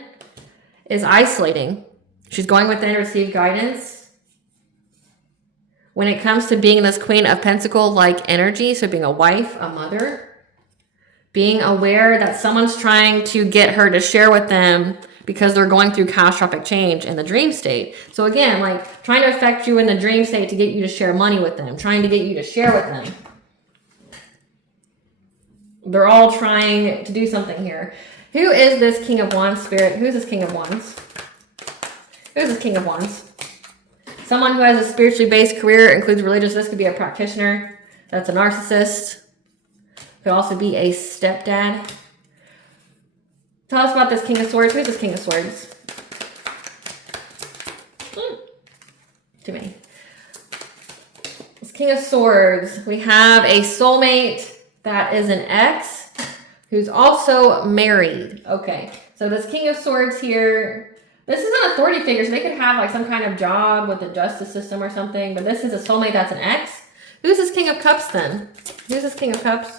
is isolating. She's going within to receive guidance. When it comes to being this Queen of Pentacle-like energy, so being a wife, a mother, being aware that someone's trying to get her to share with them because they're going through catastrophic change in the dream state. So again, like trying to affect you in the dream state to get you to share money with them, trying to get you to share with them. They're all trying to do something here. Who is this King of Wands spirit? Who is this King of Wands? Who is this King of Wands? Someone who has a spiritually based career, includes religious. This could be a practitioner. That's a narcissist. Could also be a stepdad. Tell us about this King of Swords. Who's this King of Swords? Too many. This King of Swords. We have a soulmate that is an ex who's also married. Okay, so this King of Swords here, this is an authority figure, so they could have like some kind of job with the justice system or something, but this is a soulmate that's an ex. Who's this King of Cups then? Who's this King of Cups?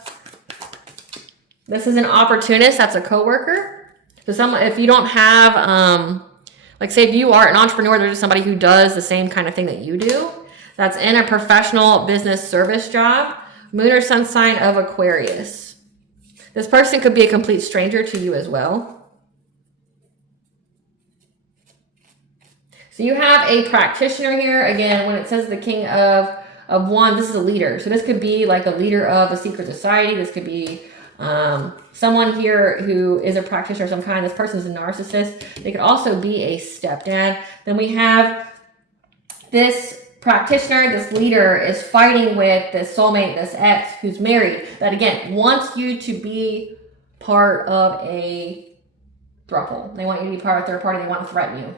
This is an opportunist. That's a coworker. So someone, if you don't have, like say if you are an entrepreneur, there's just somebody who does the same kind of thing that you do. That's in a professional business service job. Moon or sun sign of Aquarius. This person could be a complete stranger to you as well. So you have a practitioner here. Again, when it says the King of Wands, this is a leader. So this could be like a leader of a secret society. This could be someone here who is a practitioner of some kind. This person is a narcissist. They could also be a stepdad. Then we have this practitioner, this leader is fighting with this soulmate, this ex who's married, that again wants you to be part of a throuple. They want you to be part of a third party. They want to threaten you.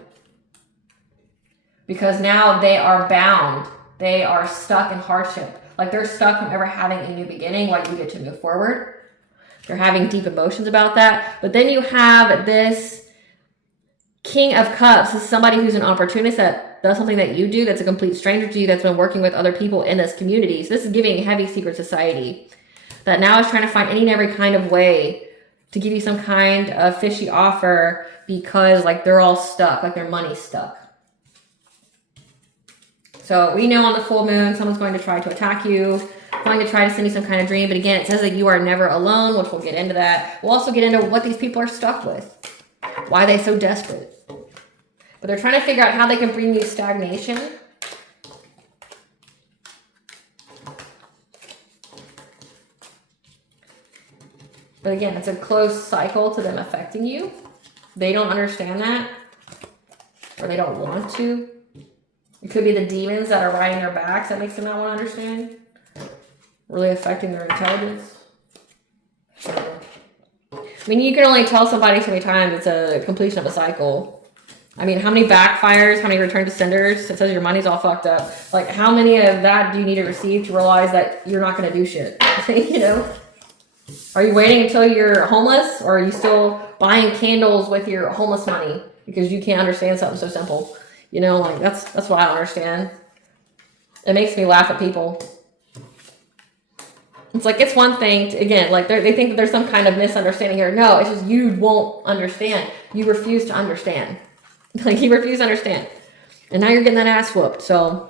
Because now they are bound. They are stuck in hardship. Like they're stuck from ever having a new beginning while you get to move forward. They're having deep emotions about that. But then you have this King of Cups. This is somebody who's an opportunist that does something that you do that's a complete stranger to you, that's been working with other people in this community. So this is giving heavy secret society that now is trying to find any and every kind of way to give you some kind of fishy offer because like they're all stuck, like their money's stuck. So we know on the full moon, someone's going to try to attack you, going to try to send you some kind of dream. But again, it says that you are never alone, which we'll get into that. We'll also get into what these people are stuck with, why they're so desperate. But they're trying to figure out how they can bring you stagnation. But again, it's a close cycle to them affecting you. They don't understand that, or they don't want to. It could be the demons that are riding their backs that makes them not want to understand. Really affecting their intelligence. I mean, you can only tell somebody so many times it's a completion of a cycle. I mean, how many backfires, how many return to senders? It says your money's all fucked up. Like, how many of that do you need to receive to realize that you're not going to do shit? You know? Are you waiting until you're homeless, or are you still buying candles with your homeless money because you can't understand something so simple? You know, like, that's what I don't understand. It makes me laugh at people. It's like, it's one thing to, again, like they think that there's some kind of misunderstanding here. No, it's just you won't understand. You refuse to understand. Like, you refuse to understand. And now you're getting that ass whooped. So,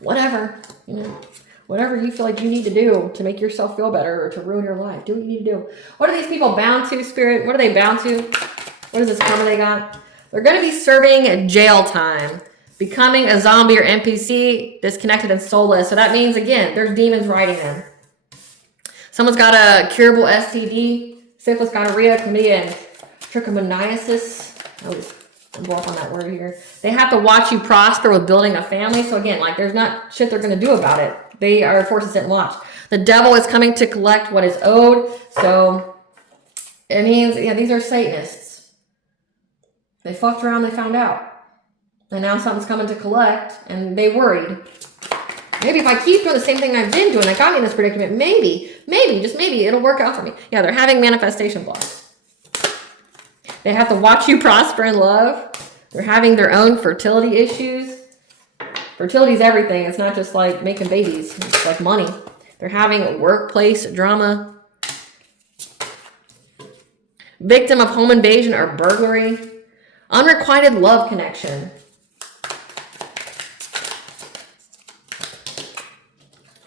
whatever, you know, whatever you feel like you need to do to make yourself feel better or to ruin your life, do what you need to do. What are these people bound to, Spirit? What are they bound to? What is this karma they got? They're going to be serving jail time. Becoming a zombie or NPC, disconnected and soulless. So that means, again, there's demons riding them. Someone's got a curable STD, syphilis, gonorrhea, chlamydia, and trichomoniasis. I'm broke on that word here. They have to watch you prosper with building a family. So again, like, there's not shit they're going to do about it. They are forced to sit and watch. The devil is coming to collect what is owed. So it means, yeah, these are Satanists. They fucked around, they found out. And now something's coming to collect, and they worried. Maybe if I keep doing the same thing I've been doing, that got me in this predicament, maybe, just maybe, it'll work out for me. Yeah, they're having manifestation blocks. They have to watch you prosper in love. They're having their own fertility issues. Fertility is everything. It's not just like making babies. It's like money. They're having workplace drama. Victim of home invasion or burglary. Unrequited love connection.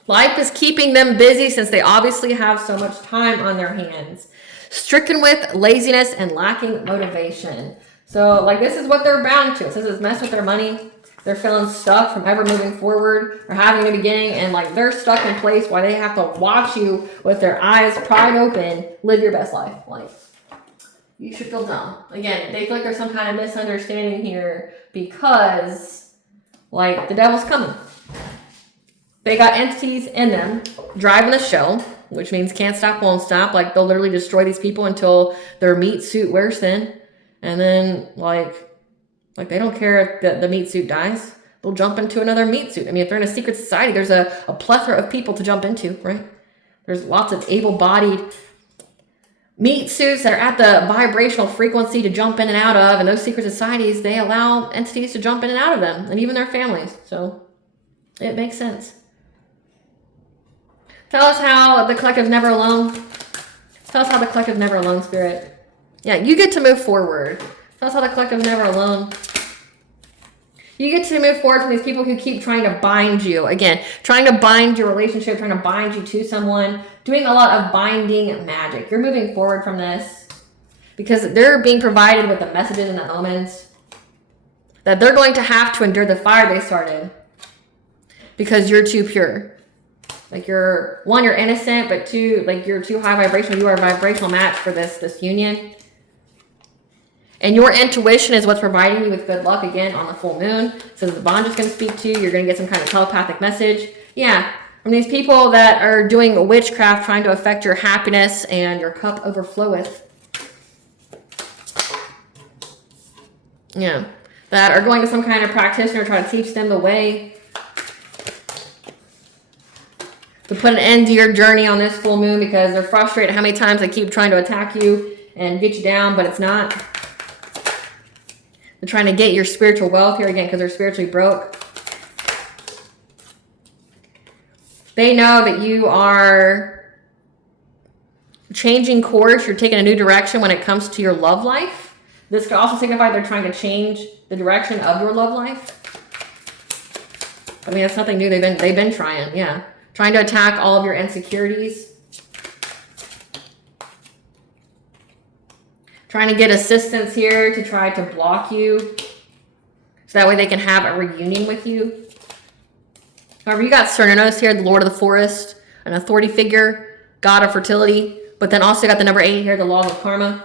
Life is keeping them busy since they obviously have so much time on their hands. Stricken with laziness and lacking motivation. So, like, this is what they're bound to. It says it's messed with their money. They're feeling stuck from ever moving forward or having a beginning, and like they're stuck in place while they have to watch you with their eyes pried open live your best life. Like, you should feel dumb. Again, they feel like there's some kind of misunderstanding here because, like, the devil's coming. They got entities in them driving the show, which means can't stop, won't stop. Like, they'll literally destroy these people until their meat suit wears thin. And then, like they don't care if the meat suit dies. They'll jump into another meat suit. I mean, if they're in a secret society, there's a plethora of people to jump into, right? There's lots of able-bodied meat suits that are at the vibrational frequency to jump in and out of. And those secret societies, they allow entities to jump in and out of them, and even their families. So it makes sense. Tell us how the collective's never alone. Tell us how the collective's never alone, Spirit. Yeah, you get to move forward. Tell us how the collective's never alone. You get to move forward from these people who keep trying to bind you. Again, trying to bind your relationship, trying to bind you to someone, doing a lot of binding magic. You're moving forward from this because they're being provided with the messages and the omens that they're going to have to endure the fire they started because you're too pure. Like, you're innocent, but two, like, you're too high vibrational. You are a vibrational match for this union. And your intuition is what's providing you with good luck, again, on the full moon. So the bond is going to speak to you. You're going to get some kind of telepathic message. Yeah, from these people that are doing witchcraft, trying to affect your happiness and your cup overfloweth. Yeah, that are going to some kind of practitioner, try to teach them the way to put an end to your journey on this full moon because they're frustrated how many times they keep trying to attack you and get you down, but it's not. They're trying to get your spiritual wealth here again because they're spiritually broke. They know that you are changing course. You're taking a new direction when it comes to your love life. This could also signify they're trying to change the direction of your love life. I mean, that's nothing new. They've been trying, yeah. Trying to attack all of your insecurities. Trying to get assistance here to try to block you. So that way they can have a reunion with you. However, you got Cernunnos here, the Lord of the Forest, an authority figure, god of fertility. But then also got the number 8 here, the law of karma.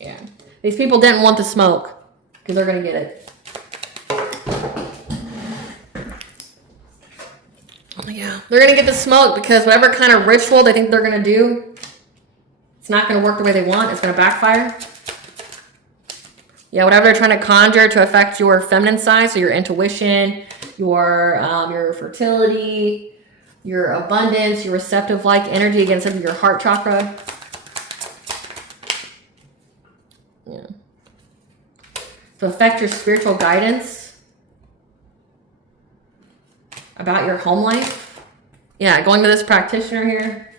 Yeah. These people didn't want the smoke because they're going to get it. Yeah, they're going to get the smoke because whatever kind of ritual they think they're going to do, it's not going to work the way they want. It's going to backfire. Yeah, whatever they're trying to conjure to affect your feminine side, so your intuition, your fertility, your abundance, your receptive-like energy against your heart chakra. Yeah. To affect your spiritual guidance about your home life. Yeah, going to this practitioner here.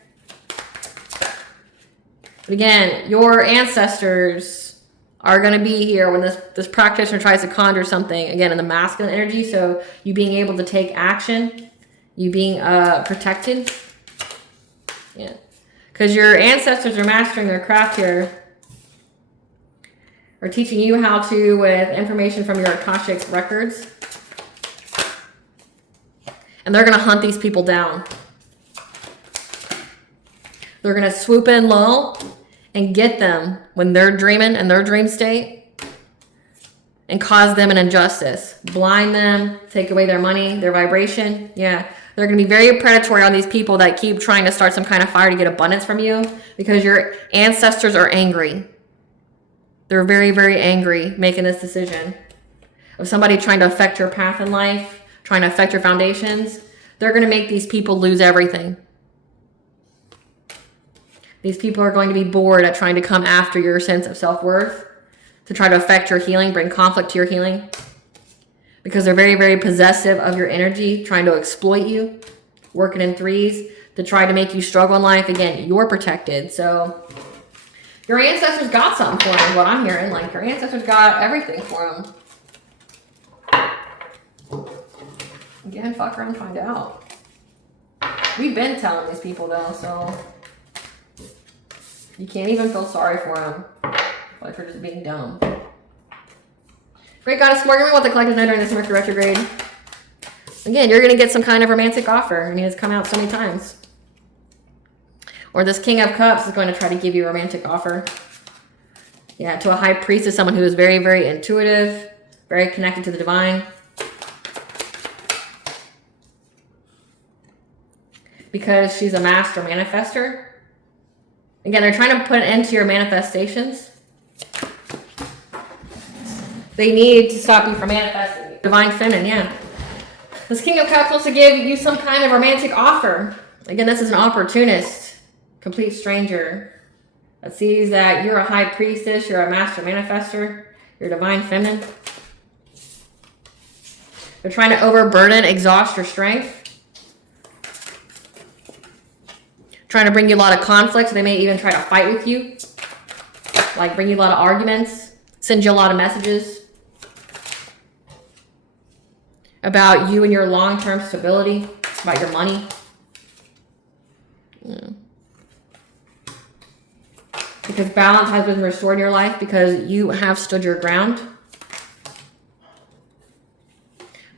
But again, your ancestors are going to be here when this practitioner tries to conjure something, again, in the masculine energy. So you being able to take action, you being protected. Yeah. Because your ancestors are mastering their craft here. Or teaching you how to with information from your Akashic records. And they're going to hunt these people down. They're going to swoop in low and get them when they're dreaming in their dream state and cause them an injustice. Blind them, take away their money, their vibration. Yeah, they're going to be very predatory on these people that keep trying to start some kind of fire to get abundance from you because your ancestors are angry. They're very, very angry making this decision of somebody trying to affect your path in life, trying to affect your foundations. They're going to make these people lose everything. These people are going to be bored at trying to come after your sense of self-worth, to try to affect your healing, bring conflict to your healing. Because they're very, very possessive of your energy, trying to exploit you, working in threes, to try to make you struggle in life. Again, you're protected. So your ancestors got something for them, is what I'm hearing. Like, your ancestors got everything for them. Again, fuck around and find out. We've been telling these people, though, so you can't even feel sorry for them. Like, for just being dumb. Great Goddess Morgan, what the collective know during this Mercury retrograde. Again, you're going to get some kind of romantic offer. I mean, it's come out so many times. Or this King of Cups is going to try to give you a romantic offer. Yeah, to a high priestess, someone who is very, very intuitive, very connected to the divine. Because she's a master manifester. Again, they're trying to put an end to your manifestations. They need to stop you from manifesting. Divine feminine, yeah. This King of Cups wants to give you some kind of romantic offer. Again, this is an opportunist, complete stranger that sees that you're a high priestess, you're a master manifester, you're divine feminine. They're trying to overburden, exhaust your strength. Trying to bring you a lot of conflict, so they may even try to fight with you. Like, bring you a lot of arguments, send you a lot of messages about you and your long-term stability, about your money. Yeah. Because balance has been restored in your life because you have stood your ground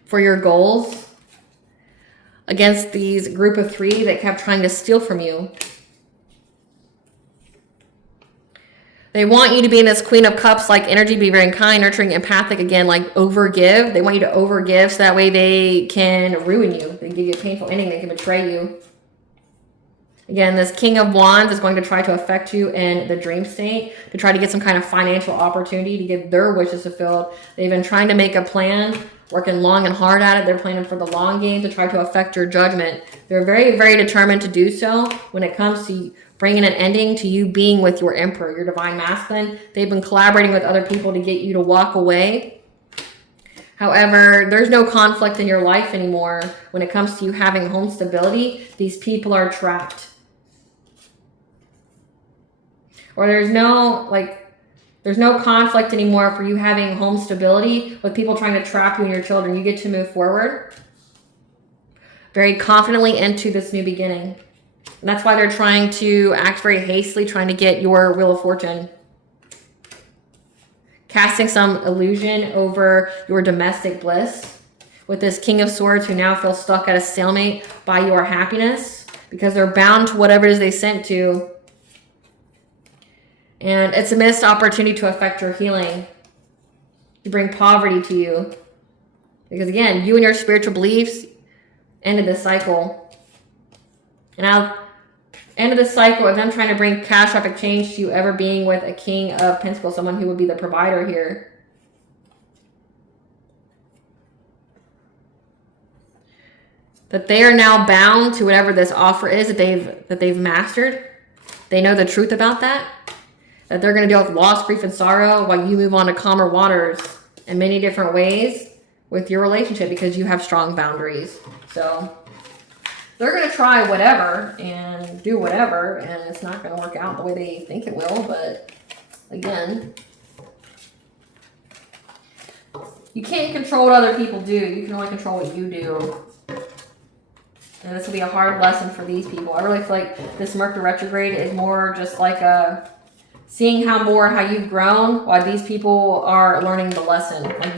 for your goals against these group of three that kept trying to steal from you. They want you to be in this Queen of Cups like energy, be very kind, nurturing, empathic, again, like overgive. They want you to overgive so that way they can ruin you. They give you a painful ending. They can betray you. Again, this King of Wands is going to try to affect you in the dream state to try to get some kind of financial opportunity to get their wishes fulfilled. They've been trying to make a plan, working long and hard at it. They're planning for the long game to try to affect your judgment. They're very, very determined to do so when it comes to bringing an ending to you being with your emperor, your divine masculine. They've been collaborating with other people to get you to walk away. However, there's no conflict in your life anymore when it comes to you having home stability. These people are trapped. Or there's no conflict anymore for you having home stability with people trying to trap you and your children. You get to move forward very confidently into this new beginning. And that's why they're trying to act very hastily, trying to get your Wheel of Fortune. Casting some illusion over your domestic bliss with this King of Swords who now feels stuck at a stalemate by your happiness because they're bound to whatever it is they sent to. And it's a missed opportunity to affect your healing, to bring poverty to you. Because again, you and your spiritual beliefs, End of this cycle. And now, end of this cycle of them trying to bring catastrophic change to you ever being with a King of Pentacles, someone who would be the provider here. That they are now bound to whatever this offer is that they've mastered. They know the truth about that. That they're going to deal with loss, grief, and sorrow while you move on to calmer waters in many different ways with your relationship because you have strong boundaries. So they're going to try whatever and do whatever, and it's not going to work out the way they think it will. But again, you can't control what other people do. You can only control what you do. And this will be a hard lesson for these people. I really feel like this Mercury retrograde is more just like a seeing how you've grown while these people are learning the lesson. Like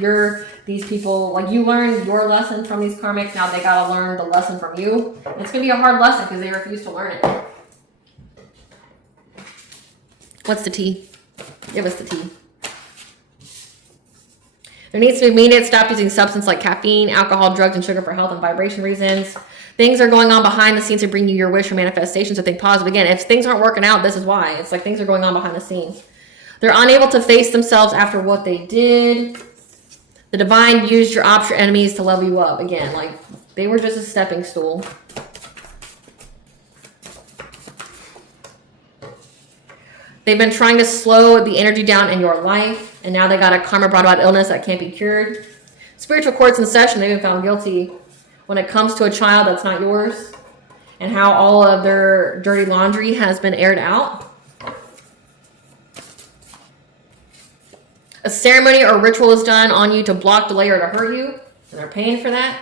these people, like you learned your lesson from these karmics, now they gotta learn the lesson from you. And it's gonna be a hard lesson because they refuse to learn it. What's the tea? Give us the tea. There needs to be immediate stop using substances like caffeine, alcohol, drugs, and sugar for health and vibration reasons. Things are going on behind the scenes to bring you your wish or manifestation, so think positive. Again, if things aren't working out, this is why. It's like things are going on behind the scenes. They're unable to face themselves after what they did. The divine used your enemies to level you up. Again, like they were just a stepping stool. They've been trying to slow the energy down in your life, and now they got a karma brought about illness that can't be cured. Spiritual courts in session, they've been found guilty when it comes to a child that's not yours, and how all of their dirty laundry has been aired out. A ceremony or ritual is done on you to block, delay, or to hurt you, and they're paying for that.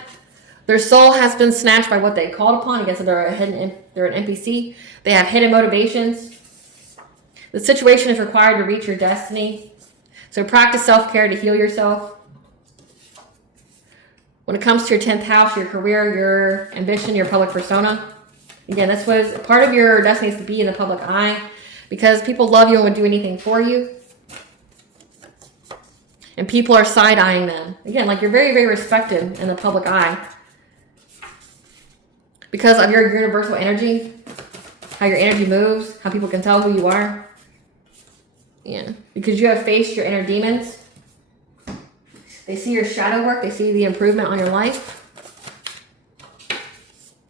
Their soul has been snatched by what they called upon. I guess they're an NPC. They have hidden motivations. The situation is required to reach your destiny. So practice self-care to heal yourself. When it comes to your 10th house, your career, your ambition, your public persona. Again, this was part of your destiny is to be in the public eye because people love you and would do anything for you. And people are side-eyeing them. Again, like you're very, very respected in the public eye because of your universal energy, how your energy moves, how people can tell who you are. Yeah, because you have faced your inner demons. They see your shadow work. They see the improvement on your life.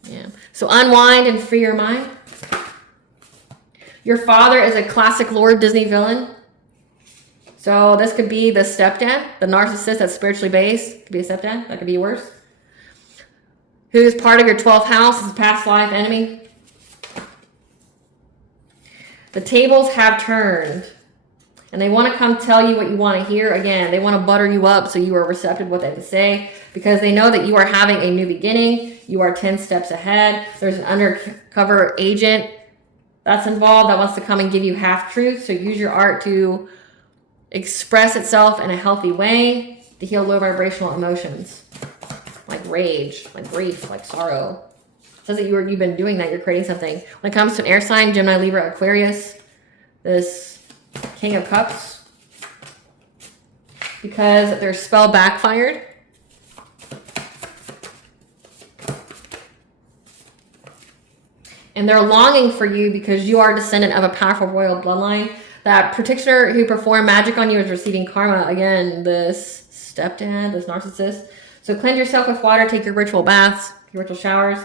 Yeah. So unwind and free your mind. Your father is a classic Lord Disney villain. So this could be the stepdad, the narcissist that's spiritually based. Could be a stepdad. That could be worse. Who's part of your 12th house is a past life enemy. The tables have turned. And they want to come tell you what you want to hear. Again, they want to butter you up so you are receptive to what they have to say because they know that you are having a new beginning. You are 10 steps ahead. There's an undercover agent that's involved that wants to come and give you half-truths. So use your art to express itself in a healthy way to heal low vibrational emotions like rage, like grief, like sorrow. It says that you've been doing that. You're creating something. When it comes to an air sign, Gemini, Libra, Aquarius, this King of Cups, because their spell backfired. And they're longing for you because you are a descendant of a powerful royal bloodline. That practitioner who performed magic on you is receiving karma. Again, this stepdad, this narcissist. So cleanse yourself with water, take your ritual baths, your ritual showers,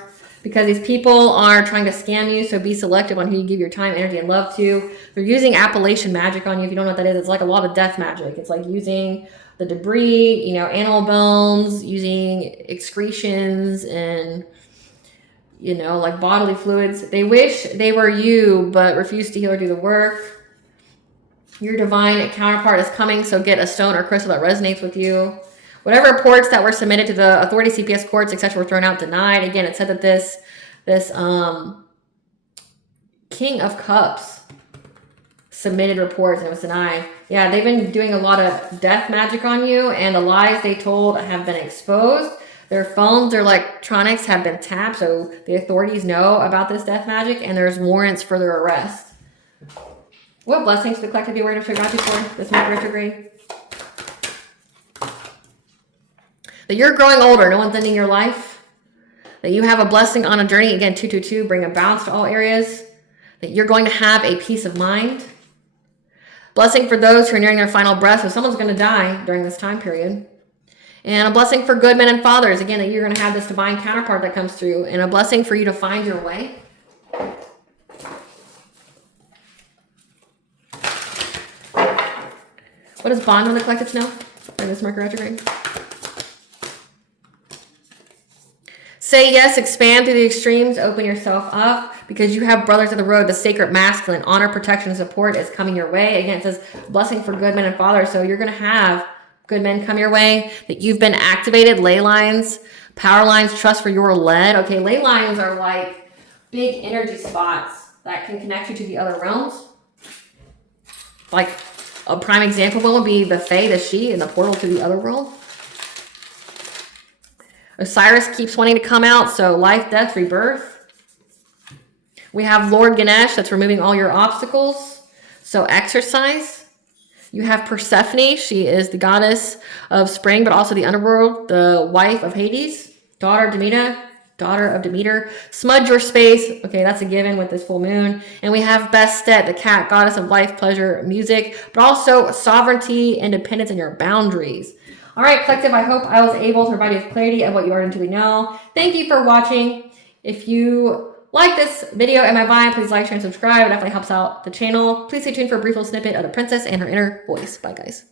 because these people are trying to scam you, so be selective on who you give your time, energy, and love to. They're using Appalachian magic on you. If you don't know what that is, it's like a lot of death magic. It's like using the debris, animal bones, using excretions and, like bodily fluids. They wish they were you, but refuse to heal or do the work. Your divine counterpart is coming, so get a stone or crystal that resonates with you. Whatever reports that were submitted to the authority, CPS courts, etc., were thrown out, denied. Again, it said that this King of Cups submitted reports and it was denied. Yeah, they've been doing a lot of death magic on you, and the lies they told have been exposed. Their phones, their electronics have been tapped, so the authorities know about this death magic, and there's warrants for their arrest. What blessings to the collective awareness of gratitude for this Mercury retrograde? That you're growing older, no one's ending your life. that you have a blessing on a journey. Again, 222, bring a balance to all areas. That you're going to have a peace of mind. Blessing for those who are nearing their final breath. So someone's going to die during this time period. And a blessing for good men and fathers. Again, that you're going to have this divine counterpart that comes through. And a blessing for you to find your way. What does bond with the collective know in this Mercury retrograde? Say yes, expand through the extremes, open yourself up, because you have brothers of the road, the sacred masculine, honor, protection, and support is coming your way. Again, it says blessing for good men and fathers. So you're going to have good men come your way, that you've been activated, ley lines, power lines, trust for your lead. Okay, ley lines are like big energy spots that can connect you to the other realms. Like a prime example would be the Fae, the she, and the portal to the other world. Osiris keeps wanting to come out, so life, death, rebirth. We have Lord Ganesh that's removing all your obstacles, so exercise. You have Persephone, she is the goddess of spring, but also the underworld, the wife of Hades, daughter of Demeter. Smudge your space, okay, that's a given with this full moon. And we have Bastet, the cat, goddess of life, pleasure, music, but also sovereignty, independence, and your boundaries. All right, collective, I hope I was able to provide you with clarity of what you already intuitively know. Thank you for watching. If you like this video and my vibe, please like, share, and subscribe. It definitely helps out the channel. Please stay tuned for a brief little snippet of the princess and her inner voice. Bye, guys.